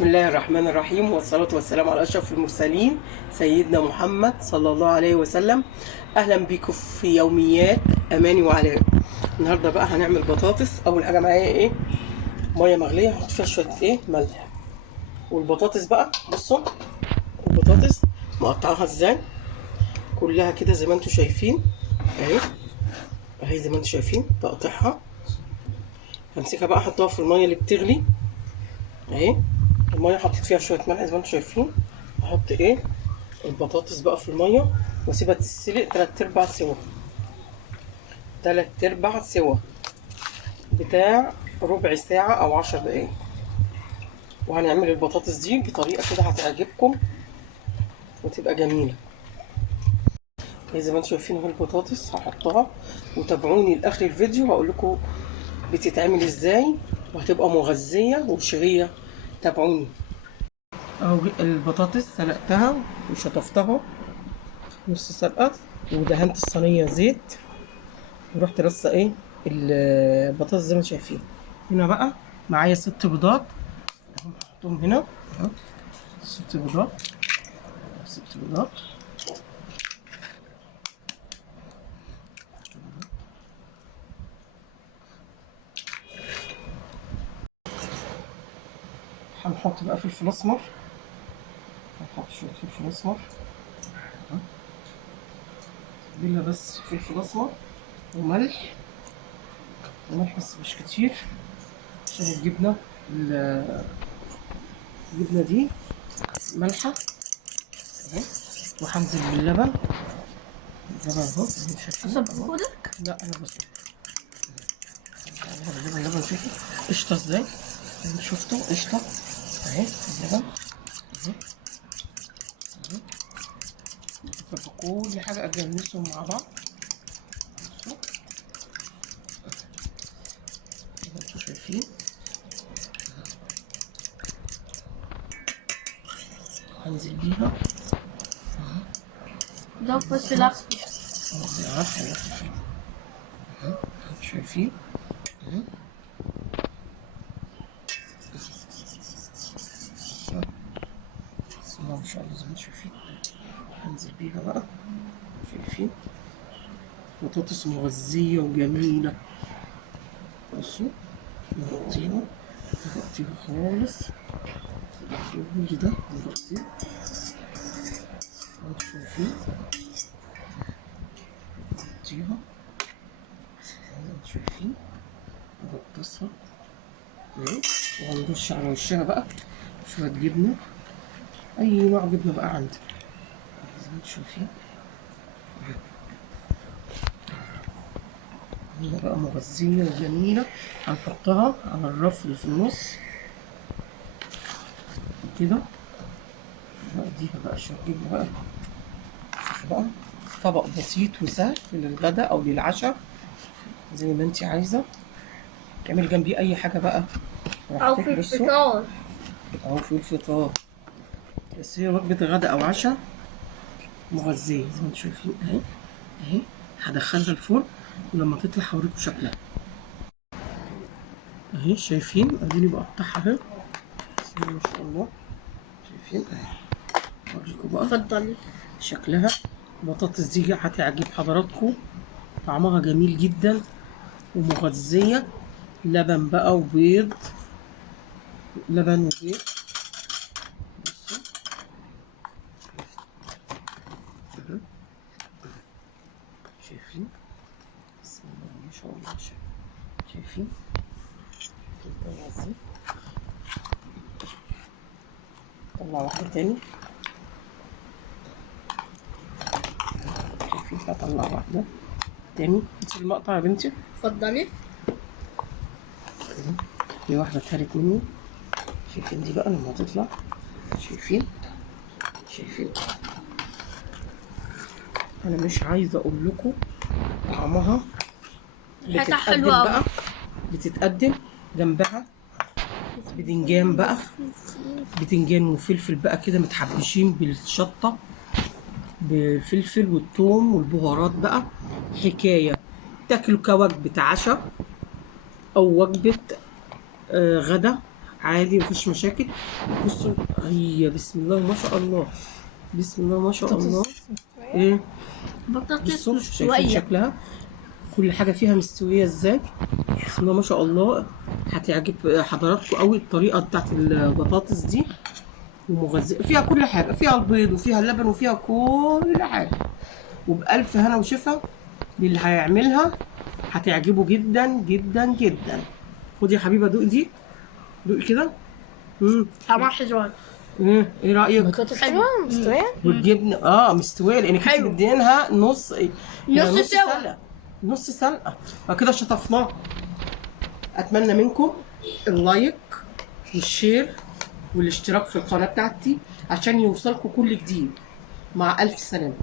بسم الله الرحمن الرحيم، والصلاة والسلام على أشرف المرسلين سيدنا محمد صلى الله عليه وسلم. أهلا بيكم في يوميات أماني وعلاء. النهاردة بقى هنعمل بطاطس. أول حاجة معايا إيه؟ مية مغلية هحط فيها شوية إيه؟ ملح. والبطاطس بقى بصوا البطاطس مقطعها إزاي كلها كده زي ما انتوا شايفين اهي زي ما انتوا شايفين تقطيعها. همسكها بقى احطها في المية اللي بتغلي اهي. المية حطيت فيها شوية ملح زي ما انتوا شايفين. احط ايه البطاطس بقى في المية واسيبها تتسلق 3/4 سوا، 3/4 سوا بتاع ربع ساعة او 10 دقايق. وهنعمل البطاطس دي بطريقة كده هتعجبكم وتبقى جميلة. زي ما انتوا شايفين اهو البطاطس هحطها، وتابعوني لاخر الفيديو هقول لكم بتتعمل ازاي وهتبقى مغذية وشهية. تابعوني. اهو البطاطس سلقتها وشطفتها نص سلقة، ودهنت الصينية زيت، ورحت رصة ايه البطاطس زي ما انتوا شايفين. هنا بقى معايا 6 بيضات اهم هحطهم هنا اهو. 6 بيضات 6 بيضات. هنحط بقى فلفل اسمر، هنحط شويه فلفل اسمر تتبيله، بس فلفل اسمر وملح، وملح بس مش كتير عشان الجبنه دي مالحه اهي. وهنزل باللبن، اللبن اهو اصبحولك؟ لا انا بس اللبن شوفوا قشطه ازاي، شفتوا قشطه اهي اللبن اهي. كل حاجه اجنسهم مع بعض زي ما انتوا شايفين. هنزل بيها ده فصل اخضر شايفين بسم الله ما شاء الله زي ما انتوا شايفين. هنزل بيها بقى شايفين بطاطس مغذية وجميلة. بصوا نغطيها خالص، الوجه ده نغطيه انتوا شايفين، نغطيها زي ما انتوا شايفين، نغطسها وهنرش على وشها بقى شوية جبنة، أي نوع جبنة بقى عندك زي ما انتوا شايفين. هي بقى مغذية وجميلة. هنحطها على الرف اللي في النص كده، نقضيها بقى شوية جبنة بقى. شوفوا بقى طبق بسيط وسهل للغدا أو للعشاء زي ما انتي عايزة. تعملي جنبيه أي حاجة بقى او في الفطار في الفطار، بس هي وجبة غدا أو عشاء مغذية زي ما انتوا شايفين اهي. هدخلها الفرن ولما تطلع هوريكم شكلها اهي. شايفين اديني بقطعها اهي بسم الله ما شاء الله. شايفين اهي، اوريكم بقى اتفضلي شكلها. البطاطس دي هتعجب حضراتكم، طعمها جميل جدا ومغذية. لبن بقى وبيض، لبن وبيض. شايفين بسم الله ما شاء الله. شايفين طلع واحدة تاني. شايفين هطلع واحدة تاني. انت المقطع يا بنتي اتفضلي. في واحدة اتهرت مني. شايفين دي بقى لما تطلع شايفين انا مش عايزة اقول لكم طعمها. ريحتها حلوة بقى بتتقدم جنبها بدنجان بقى، بدنجان وفلفل بقى كده متحبشين بالشطة بالفلفل والثوم والبهارات بقى. حكاية تاكلوا كوجبة عشاء أو وجبة غدا عادي مفيش مشاكل. بصوا هي بسم الله ما شاء الله، بسم الله ما شاء الله. ايه بطاطس بصوا شايفين مستوية. شكلها، كل حاجه فيها مستويه ازاي. بسم الله ما شاء الله. هتعجب حضراتكم قوي الطريقه بتاعت البطاطس دي، ومغذيه فيها كل حاجه، فيها البيض وفيها اللبن وفيها كل حاجه. وبألف هنا وشفا للي هيعملها، هتعجبه جدا جدا جدا. خدي يا حبيبه دوقي دي، دوقي كده. طعمها حلوة. ايه رايك؟ بطاطس حلوه مستويه. والجبن مستويه، لانك انت حلو. مدينها نص نص سوا. سلقه، نص سلقه. فكده شطفناه. اتمنى منكم اللايك والشير والاشتراك في القناه بتاعتي عشان يوصلكم كل جديد. مع الف سلامه.